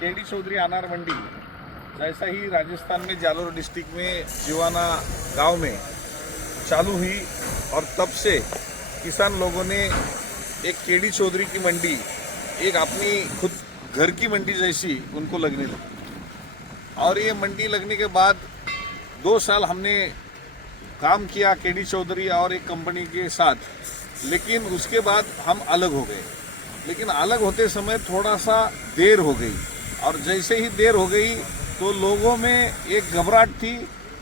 KD Chaudhary अनार मंडी जैसा ही राजस्थान में जालोर डिस्ट्रिक्ट में जिवाना गांव में चालू हुई और तब से किसान लोगों ने एक केडी चौधरी की मंडी एक अपनी खुद घर की मंडी जैसी उनको लगने लगी। और ये मंडी लगने के बाद 2 साल हमने काम किया केडी चौधरी और एक कंपनी के साथ, लेकिन उसके बाद हम अलग हो गए। लेकिन अलग होते समय थोड़ा सा देर हो गई, और जैसे ही देर हो गई तो लोगों में एक घबराहट थी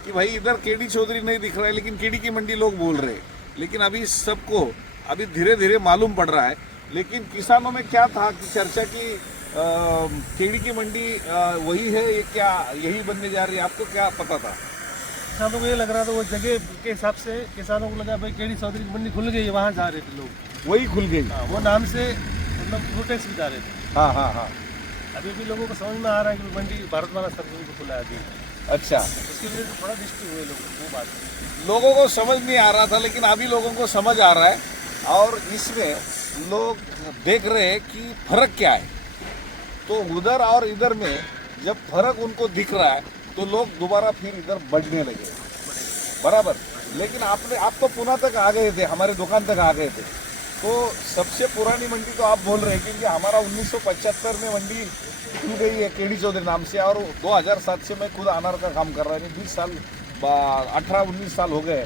कि भाई इधर केडी चौधरी नहीं दिख रहा है, लेकिन केडी की मंडी लोग बोल रहे। लेकिन अभी सबको अभी धीरे धीरे मालूम पड़ रहा है। लेकिन किसानों में क्या था कि चर्चा की केडी की मंडी वही है, ये क्या यही बनने जा रही है, आपको क्या पता था? किसानों को ये लग रहा था, वो जगह के हिसाब से किसानों को लगा भाई केडी चौधरी की मंडी खुल गई, वहाँ जा रहे थे लोग, वही खुल गई। हाँ, वो नाम से मतलब प्रोटेक्स भी जा रहे थे। हाँ हाँ हाँ। अभी भी लोगों को समझ में आ रहा है कि मंडी भारतमाला सर्कल को खुला है अभी। अच्छा, उसकी वजह से थोड़ा डिस्टर्ब हुए लोग, वो बात है। लोगों को समझ नहीं आ रहा था, लेकिन अभी लोगों को समझ आ रहा है। और इसमें लोग देख रहे हैं कि फर्क क्या है। तो उधर और इधर में जब फर्क उनको दिख रहा है तो लोग दोबारा फिर इधर बढ़ने लगे, बराबर। लेकिन आप तो पुणे तक आ गए थे, हमारे दुकान तक आ गए थे। तो सबसे पुरानी मंडी तो आप बोल रहे हैं, क्योंकि हमारा 1975 में मंडी खुल गई है केडी चौधरी नाम से, और 2007 से मैं खुद अनार का काम कर रहा हूँ। 20 साल 18-19 साल हो गए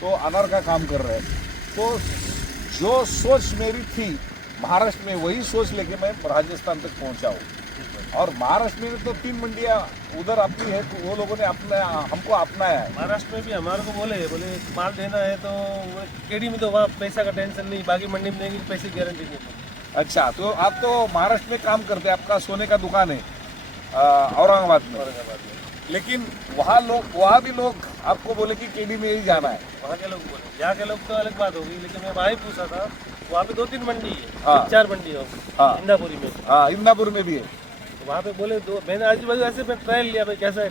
तो अनार का काम कर रहे हैं। तो जो सोच मेरी थी महाराष्ट्र में, वही सोच लेके मैं राजस्थान तक पहुंचा हूँ। और महाराष्ट्र में तो 3 मंडियाँ उधर अपनी है, तो वो लोगों ने हमको अपनाया है। महाराष्ट्र में भी हमारे को बोले माल देना है तो केडी में तो वहाँ पैसा का टेंशन नहीं, बाकी मंडी में देंगे पैसे की गारंटी नहीं। अच्छा, तो आप तो महाराष्ट्र में काम करते हैं, आपका सोने का दुकान है औरंगाबाद में। लेकिन वहाँ भी लोग आपको बोले कि केडी में ही जाना है। वहाँ के लोग बोले, यहाँ के लोग तो अलग बात होगी, लेकिन मैं वहाँ ही पूछा था, वहाँ पे 2-3 मंडी है, हाँ। 4 मंडी है हाँ। इंदापुरी में। हाँ, इंदापुर में भी है। तो वहाँ पे बोले मैंने आजू बाजू ऐसे मैं ट्रायल लिया भाई कैसा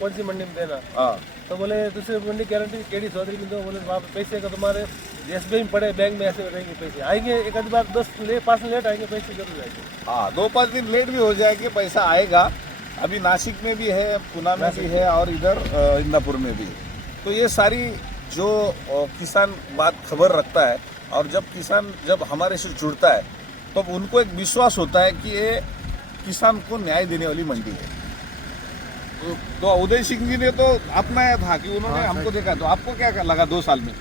कौन सी मंडी में देना। हाँ। तो बोले दूसरी मंडी गारंटी केडी चौधरी में दो। बोले वहाँ पे पैसे का तुम्हारे एसबीआई में पड़े, बैंक में ऐसे रहेंगे पैसे, आएंगे एक आधी बार 10-5 लेट आएंगे, पैसे जरूर आएंगे। हाँ, 2-5 दिन लेट भी हो जाएगा, पैसा आएगा। अभी नासिक में भी है, पुणे में भी है, और इधर इंदापुर में भी। तो ये सारी जो किसान बात खबर रखता है, और जब किसान जब हमारे से जुड़ता है तो उनको एक विश्वास होता है कि ये किसान को न्याय देने वाली मंडी है। तो उदय सिंह जी ने तो अपनाया था कि उन्होंने हमको देखा। तो आपको क्या लगा 2 साल में?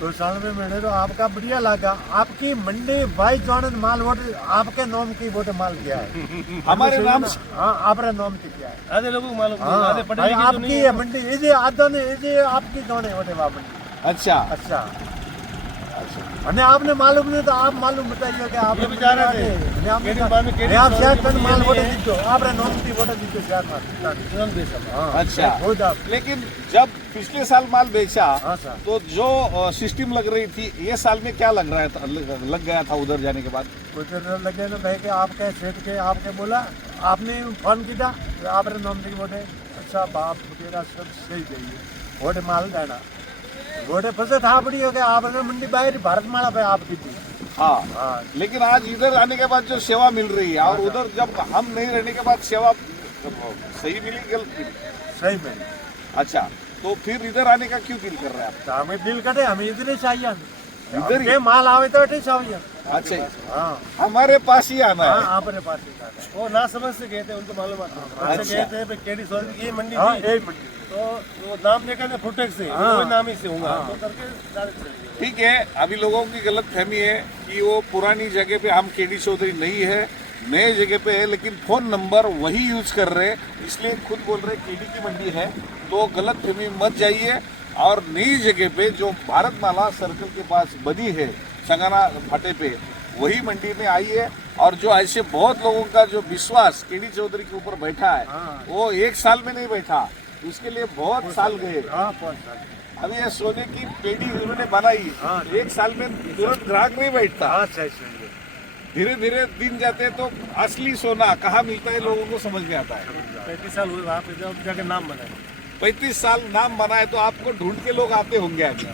2 साल में मैंने तो आपका बढ़िया लगा। आपकी मंडी भाई जॉन माल वोट आपके नाम की वोट माल किया है। हमारे नाम से? हाँ, आपरे नाम की किया है। आधे लोगों को मालूम नहीं, हाँ, आधे पढ़े भाई लिखे तो आपकी नहीं है है। मंडी, ये जो आदो ने ये जो आपकी दोने वोटे वहाँ मंडी। अच्छा अच्छा, अने आपने मालूम नहीं तो आप मालूम बताइए कि आप ये भी जा रहे थे। केडी बाद में केडी आप शायद चौधरी माल की वोटे मंडी है। जीतो, आपरे नाम की वोटे जीतो शायद माल। तुरंत दे सकता। हाँ, अच्छा। खुद आप। लेकिन जब पिछले साल माल बेचा हाँ सर। तो जो सिस्टम लग रही थी, ये साल में क्या लग रहा था, लग गया था उधर जाने के बाद? कुछ लगे ना भाई के आपके सेठ के आपके बोला, आपने फोन किया आपने नाम की वोटे। अच्छा बाप तेरा सब सही गई वोटे माल देना वोटे फंसे था बड़ी हो गया। आपने मंडी बाहर भारतमाला पे आपकी थी। हाँ। हाँ, लेकिन आज इधर आने के बाद जो सेवा मिल रही है, और उधर जब हम नहीं रहने के बाद सेवा सही मिली, गलत मिली? सही में। अच्छा, तो फिर इधर आने का क्यों दिल कर रहा है तो हमें दिल कटे, हमें इधर ही चाहिए। इधर ही? के माल आवे तो ठीक चाहिए। आप? अच्छा, हाँ हमारे पास ही आना हाँ, है। आपरे पास ही जाना है। वो ना समझ से गए थे, उनको मालूम आता अच्छा। गए थे भाई केडी चौधरी की ये मंडी हाँ, थी, यही मंडी। तो वो नाम लेकर ने फुटेक से हाँ। वो नाम ही से होगा, हाँ। तो करके डायरेक्ट चले गए। ठीक है, अभी लोगों की गलत फहमी है कि वो पुरानी जगह पे हम केडी चौधरी नहीं है, नए जगह पे है, लेकिन फोन नंबर वही यूज कर रहे हैं, इसलिए खुद बोल रहे केडी की मंडी है। तो गलत फहमी मत जाइए, और नई जगह पे जो भारतमाला सर्कल के पास बनी है संगाना फाटे पे, वही मंडी में आइए। और जो ऐसे बहुत लोगों का जो विश्वास केडी चौधरी के ऊपर बैठा है, वो 1 साल में नहीं बैठा, उसके लिए बहुत साल गए। हाँ, 5 साल। अभी ये सोने की पेटी उन्होंने बनाई, हाँ। 1 साल में तुरंत ग्राहक नहीं बैठता। हाँ, सही सही है। धीरे धीरे दिन जाते हैं तो असली सोना कहाँ मिलता है लोगों को समझ में आता है। 35 साल हुए वहाँ पे जब जाके नाम बनाए। 35 साल नाम बनाए तो आपको ढूंढ के लोग आते होंगे अभी,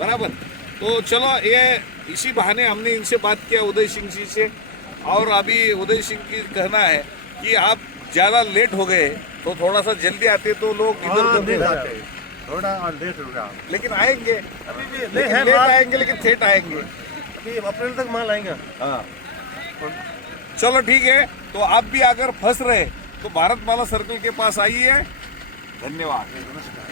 बराबर। तो चलो, ये इसी बहाने हमने इनसे बात किया उदय सिंह जी से, और अभी उदय सिंह की कहना है कि आप ज्यादा लेट हो गए तो थोड़ा सा जल्दी आते तो लोग इधर हाँ, उधर लेट नहीं आते जाते। हैं। थोड़ा लेट होगा लेकिन आएंगे, अभी भी नहीं लेकिन है लेट माल, आएंगे लेकिन सेट आएंगे। अभी अप्रैल तक माल आएगा। हाँ चलो ठीक है, तो आप भी अगर फंस रहे तो भारत माला सर्कल के पास आइए। धन्यवाद। नमस्कार।